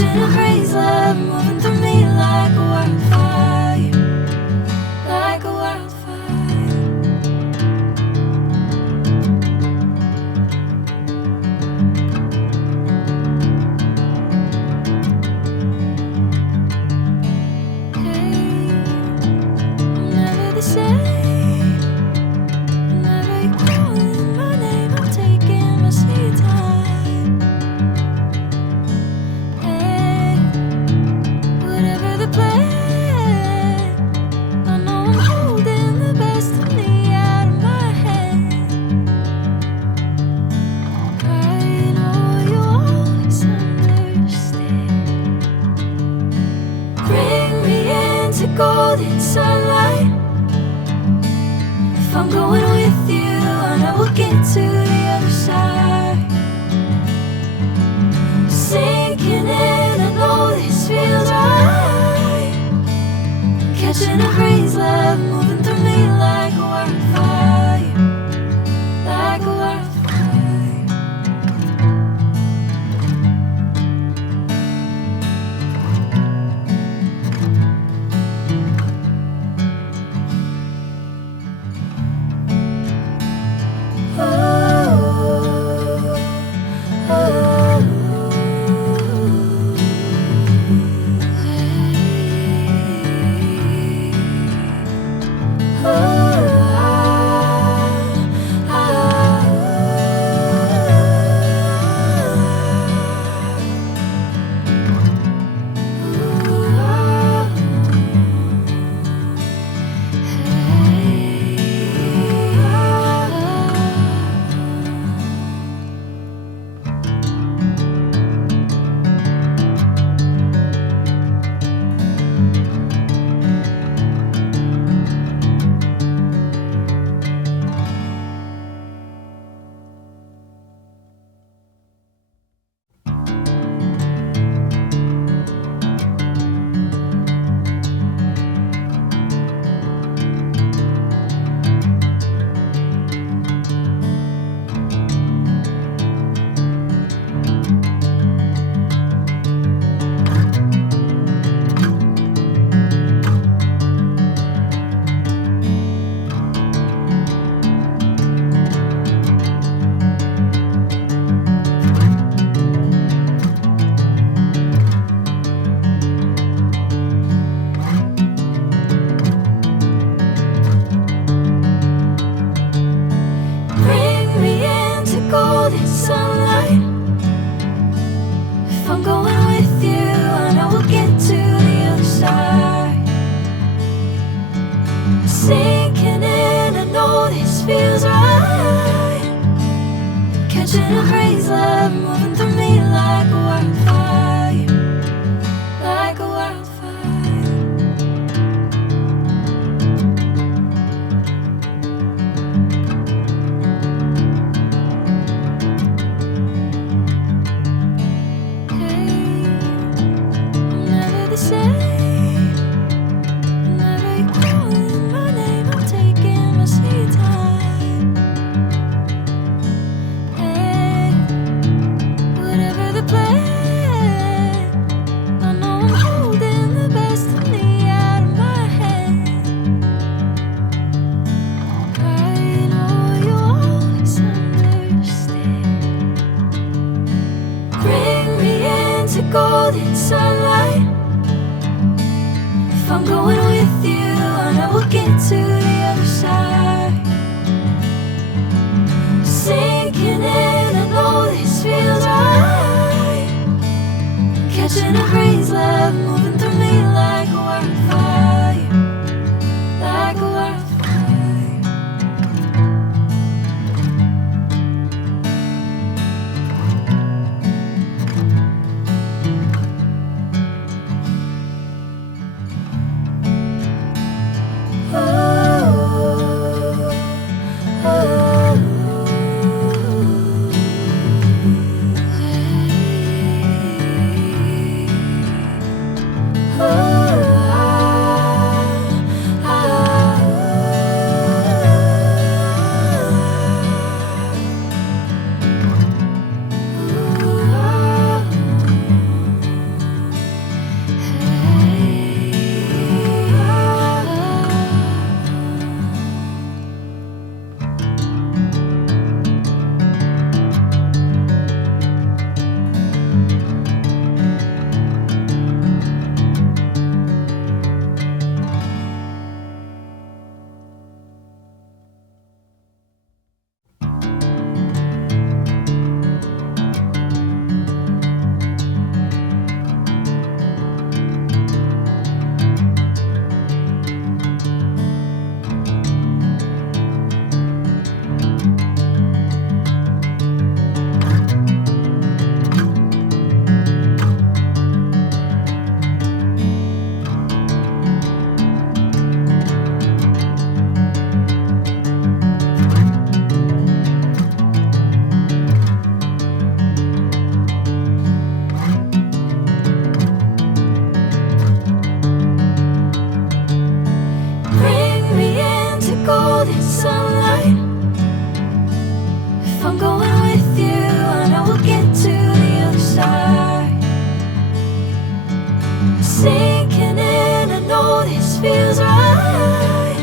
catching a crazy love moving through me like a wildfire, like a wildfire. Hey, I'm never the same. Whenever you're calling my name, I'm taking my sweet time. Hey, whatever the plan, I know I'm holding the best of me out of my hand. I know you always understand. Bring me into golden sunlight. If I'm going with you, I know we'll get to the other side. Sinking in, I know this feels right. Catching a crazy love moving through me like a wildfire, like a wildfire. Bring me into golden sunlight. If I'm going with you, I know we'll get to the other side. Sinking in, I know this feels right. Catching a crazy love moving through me like a wildfire, like a wildfire. Hey, I'm never the same. Whenever you're calling my name, I'm taking my sweet time. Hey, whatever the plan, I know I'm holding the best of me out of my hand. I know you always understand. Bring me into golden sunlight. If I'm going with you, I know we'll get to the other side. Sinking in, I know this feels right. Catching a crazy love moving through me like a wildfire, like a wildfire. Sinking in, I know this feels right.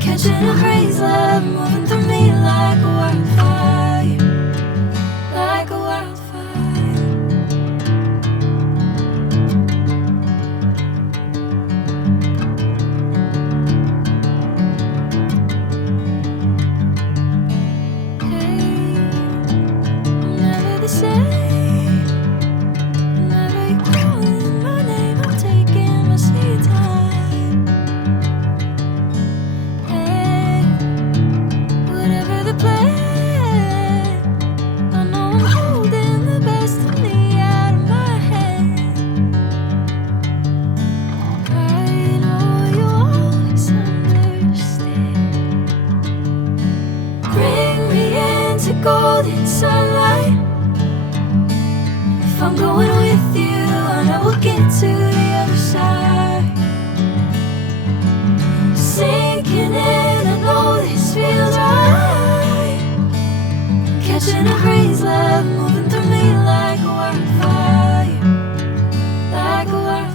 Catching a crazy love moving through me like a wildfire, like a wildfire. Hey, I'm never the same. Whenever you're calling my name, I'm taking my sweet time. Hey, whatever the plan, I know I'm holding the best of me out of my hand. I know you always understand. Bring me into golden sunlight. If I'm going with you, I know we'll get to the other side. Sinking in, I know this feels right. Catching a crazy love moving through me like a wildfire, like a wildfire.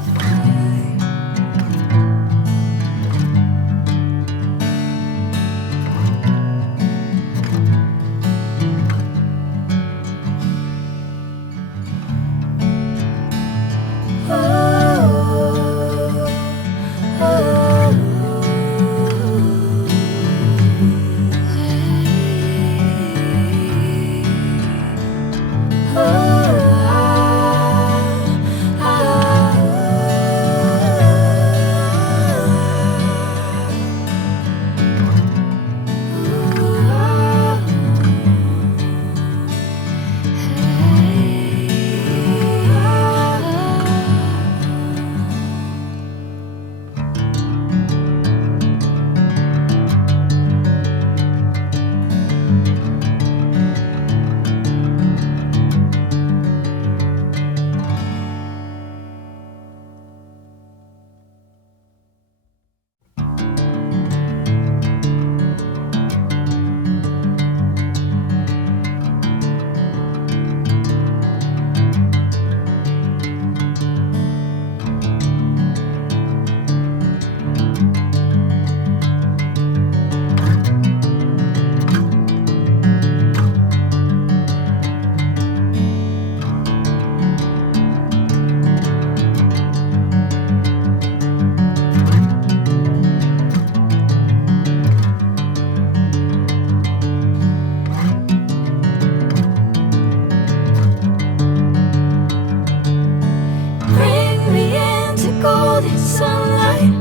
Bring me into golden sunlight.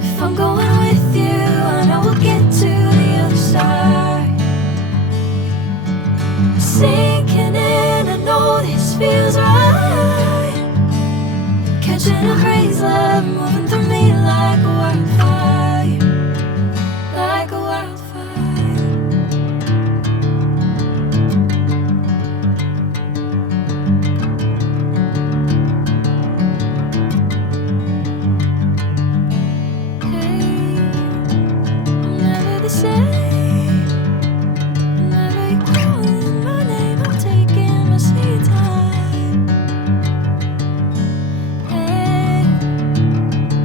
If I'm going with you, I know we'll get to the other side. Sinking in, I know this feels right. Catching a crazy love moving through me like a wildfire, like a wildfire. Hey, I'm never the same. Whenever you're calling my name, I'm taking my sweet time. Hey,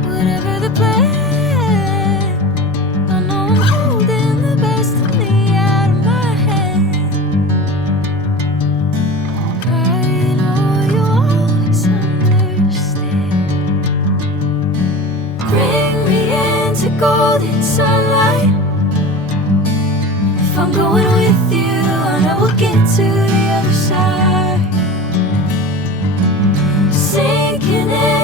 whatever the plan, I know I'm holding the best of me out of my hand. I know you always understand. Bring me into golden sunlight. If I'm going with you, I know we'll get to the other side. Sinking in,